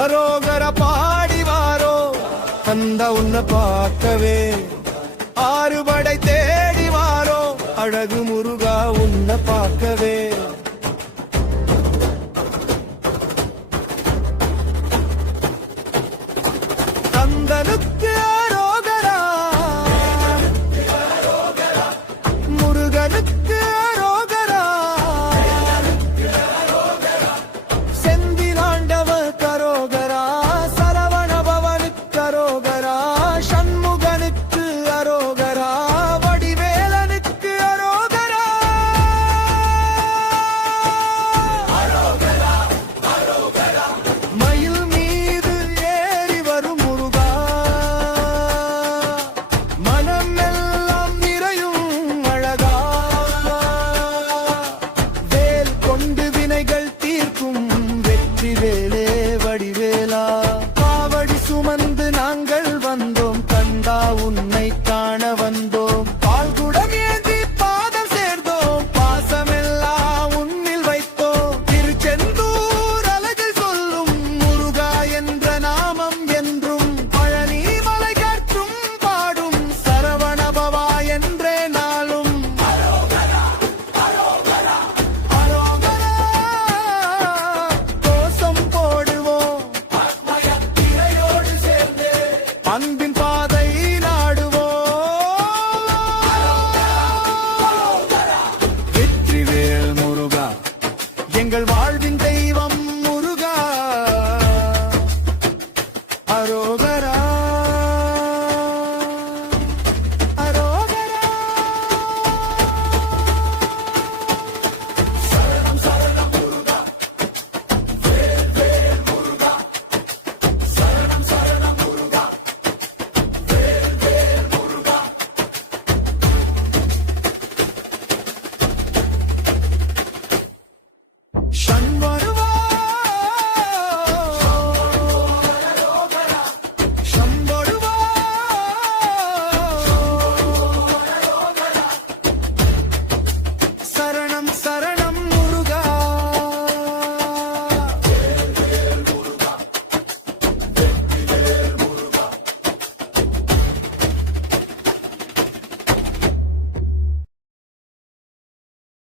அரோகர பாடிவாரோ அந்த உன்னை பார்க்கவே, ஆறுபடை தேடிவாரோ அழகு முருகா உன்னை பார்க்கவே. கந்தனுக்கு அரோகரா, முருகனுக்கு அரோகரா, செந்திலாண்டவ கரோகரா, சரவண பவனுக்கு அரோகரா, சண்முகனுக்கு அரோகரா, வடிவேலனுக்கு அரோகரா. மயில் மீது ஏறி வரும் முருகா, மனமெல்லாம் நிறையும் அழகா, வேல் கொண்டு வினைகள் தீர்க்கும் வெற்றி வேலே வடிவேலா. காவடி சுமந்து நாங்கள் வந்தோம், கண்டா உன்னை காண வந்தோம், பால்குடம் ஏந்தி பாதம் சேர்ந்தோம், பாசமெல்லாம் உன்னில் வைத்தோம். திருச்செந்தூர் அழகில் சொல்லும் முருகா என்ற நாமம் என்றும், பழனி மலை கற்றும் பாடும் சரவணபவா என்றே நாளும். கோஷம் போடுவோம், அன்பின் பாதை நாடுவோம். வெற்றிவேல் முருகா எங்கள் வாழ்வின் தெய்வம் முருகா, அரோகரா அரோகரா. சரணம் சரணம் முருகா, வேல் வேல் முருகா, சரணம் சரணம் முருகா, வேல் வேல் முருகா. சண்முகனுக்கு